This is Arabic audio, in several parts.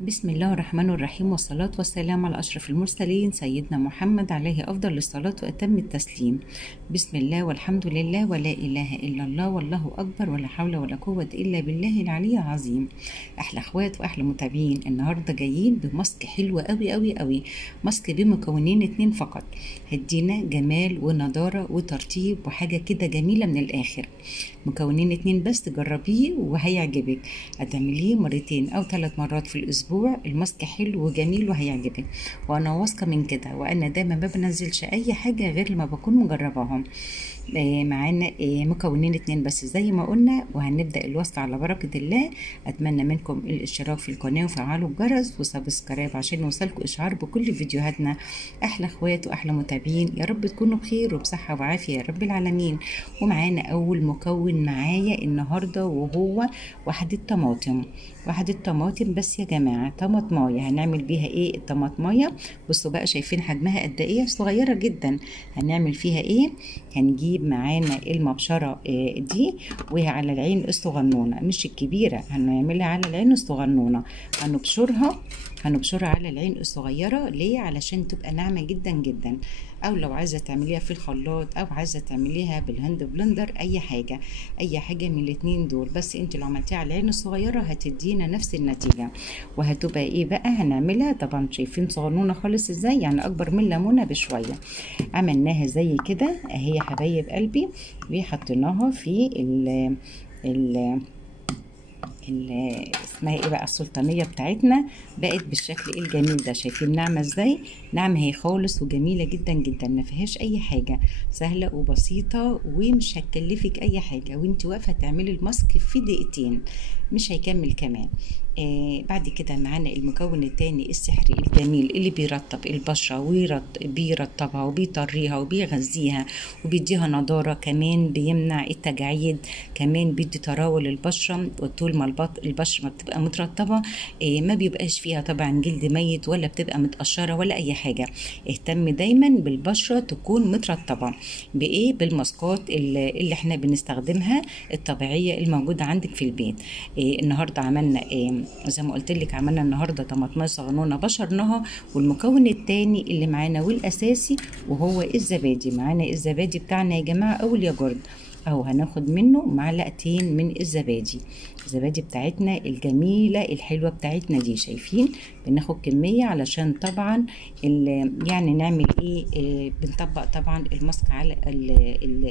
بسم الله الرحمن الرحيم، والصلاة والسلام على أشرف المرسلين سيدنا محمد عليه أفضل الصلاة وأتم التسليم. بسم الله والحمد لله ولا إله إلا الله والله أكبر ولا حول ولا قوة إلا بالله العلي العظيم. أحلى أخوات وأحلى متابعين، النهاردة جايين بماسك حلو قوي قوي قوي، ماسك بمكونين 2 فقط، هدينا جمال ونضارة وترطيب وحاجة كده جميلة من الآخر. مكونين 2 بس، جربيه وهيعجبك. هتعمليه مرتين أو 3 مرات في الأسبوع، الماسك حلو وجميل وهيعجبك، وأنا واثقة من كده، وأنا دايما ما بنزلش أي حاجة غير لما بكون مجرباهم. معانا مكونين 2 بس زي ما قلنا، وهنبدأ الوصفة على بركة الله. أتمنى منكم الاشتراك في القناة وفعلوا الجرس وسبسكرايب عشان يوصلكم إشعار بكل فيديوهاتنا. أحلى أخوات وأحلى متابعين، يا رب تكونوا بخير وبصحة وعافية يا رب العالمين. ومعانا أول مكون معايا النهاردة وهو وحدة طماطم. وحدة طماطم بس يا جماعة، طماطماية هنعمل بيها ايه؟ الطماطماية بصوا بقى، شايفين حجمها قد ايه؟ صغيرة جدا. هنعمل فيها ايه؟ هنجيب معانا المبشرة دي، وهي على العين الصغنونة مش الكبيرة، هنعملها على العين الصغنونة. هنبشرها على العين الصغيرة. ليه؟ علشان تبقى ناعمة جدا جدا. او لو عايزة تعمليها في الخلاط او عايزة تعمليها بالهاند بلندر، اي حاجة من الاتنين دول، بس انت لو عملتيها على العين الصغيرة هتدينا نفس النتيجة. وهتبقى ايه بقى؟ هنعملها طبعا شايفين صغنونة خالص ازاي، يعني اكبر من ليمونة بشوية. عملناها زي كده اهي يا حبايب قلبي، وحطيناها في ال اسمها ايه بقى، السلطانيه بتاعتنا، بقت بالشكل الجميل ده. شايفين ناعمه ازاي؟ ناعمه هي خالص وجميله جدا جدا، ما فيهاش اي حاجه، سهله وبسيطه ومش هتكلفك اي حاجه، وانت واقفه تعملي الماسك في دقيقتين، مش هيكمل كمان. بعد كده معانا المكون التاني السحري الجميل اللي بيرطب البشره، بيرطبها وبيطريها وبيغذيها وبيديها نضاره، كمان بيمنع التجاعيد، كمان بيدي طراوه للبشره. وطول ما البشره ما بتبقى مترطبه ما بيبقاش فيها طبعا جلد ميت ولا بتبقى متقشره ولا اي حاجه. اهتم دايما بالبشره تكون مترطبه. بايه؟ بالماسكات اللي احنا بنستخدمها الطبيعيه الموجوده عندك في البيت. النهارده عملنا زي ما قلت لك، عملنا النهارده طماطمايه صغنونه بشرناها. والمكون التاني اللي معانا والاساسي وهو الزبادي. معانا الزبادي بتاعنا يا جماعه او الياجورت، اهو هناخد منه معلقتين من الزبادي بتاعتنا الجميله الحلوه بتاعتنا دي. شايفين؟ بناخد كميه علشان طبعا يعني نعمل ايه، بنطبق طبعا الماسك على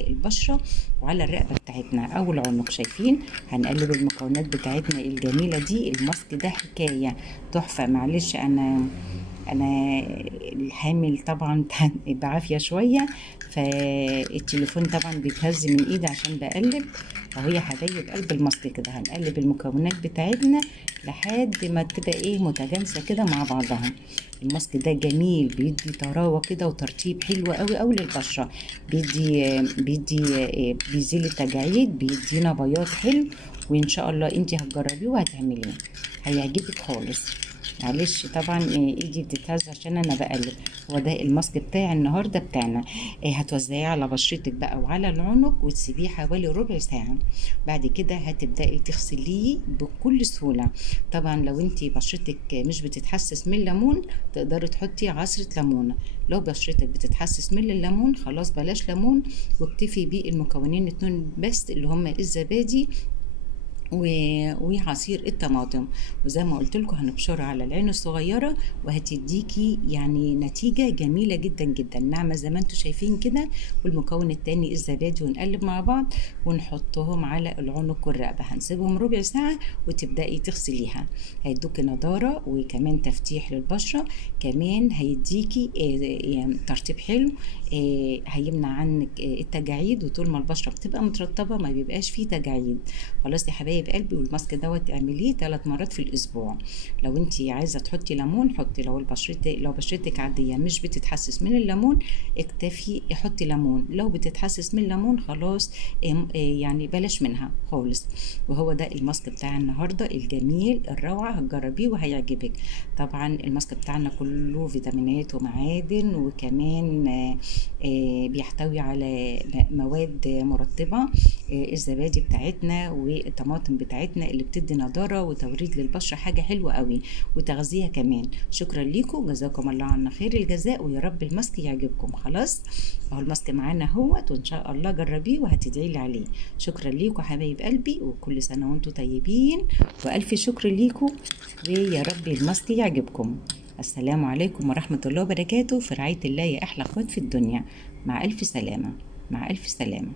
البشره وعلى الرقبه بتاعتنا او العنق. شايفين؟ هنقلب المكونات بتاعتنا الجميله دي. الماسك ده حكايه تحفه. معلش انا الحامل طبعا بعافيه شويه، فالتليفون طبعا بيتهز من ايدي عشان بقلب. اهو يا حبايب قلب الماسك كده، هنقلب المكونات بتاعتنا لحد ما تبقى ايه، متجانسه كده مع بعضها. الماسك ده جميل، بيدي طراوه كده وترطيب حلو قوي قوي للبشره، بيزيل التجاعيد، بيدينا بياض حلو. وان شاء الله انت هتجربيه وهتعمليه، هيعجبك خالص. معلش طبعا ايدي بتتهز عشان انا بقلب. هو ده الماسك بتاع النهارده بتاعنا. هتوزعيه على بشرتك بقى وعلى العنق وتسيبيه حوالي ربع ساعه. بعد كده هتبداي تغسليه بكل سهوله. طبعا لو انت بشرتك مش بتتحسس من الليمون، تقدري تحطي عصره ليمونه. لو بشرتك بتتحسس من الليمون خلاص بلاش ليمون، واكتفي بالمكونين 2 بس اللي هما الزبادي وعصير الطماطم. وزي ما قلت لكم هنبشرها على العين الصغيره، وهتديكي يعني نتيجه جميله جدا جدا، ناعمه زي ما انتم شايفين كده. والمكون التاني الزبادي، ونقلب مع بعض ونحطهم على العنق والرقبه. هنسيبهم ربع ساعه وتبداي تغسليها، هيدوكي نضاره وكمان تفتيح للبشره، كمان هيديكي يعني ترطيب حلو، هيمنع عنك التجاعيد. وطول ما البشره بتبقى مترطبه ما بيبقاش فيه تجاعيد. خلاص يا حبايب قلبي، والماسك دوت اعمليه 3 مرات في الاسبوع. لو انت عايزه تحطي ليمون حطي، لو بشرتك عاديه مش بتتحسس من الليمون اكتفي حطي ليمون، لو بتتحسس من الليمون خلاص يعني بلاش منها خالص. وهو ده الماسك بتاع النهارده الجميل الروعه، هتجربيه وهيعجبك. طبعا الماسك بتاعنا كله فيتامينات ومعادن، وكمان بيحتوي على مواد مرطبه. الزبادي بتاعتنا والطماطم الطماطم بتاعتنا اللي بتدي نضاره وتوريد للبشره، حاجه حلوه قوي وتغذيه كمان. شكرا ليكم، جزاكم الله عنا خير الجزاء، ويا رب الماسك يعجبكم. خلاص اهو الماسك معانا اهوت، وان شاء الله جربيه وهتدعي لي عليه. شكرا ليكم حبايب قلبي، وكل سنه وانتم طيبين، والف شكر ليكم، ويا رب الماسك يعجبكم. السلام عليكم ورحمه الله وبركاته، في رعايه الله يا احلى اخوات في الدنيا. مع الف سلامه، مع الف سلامه.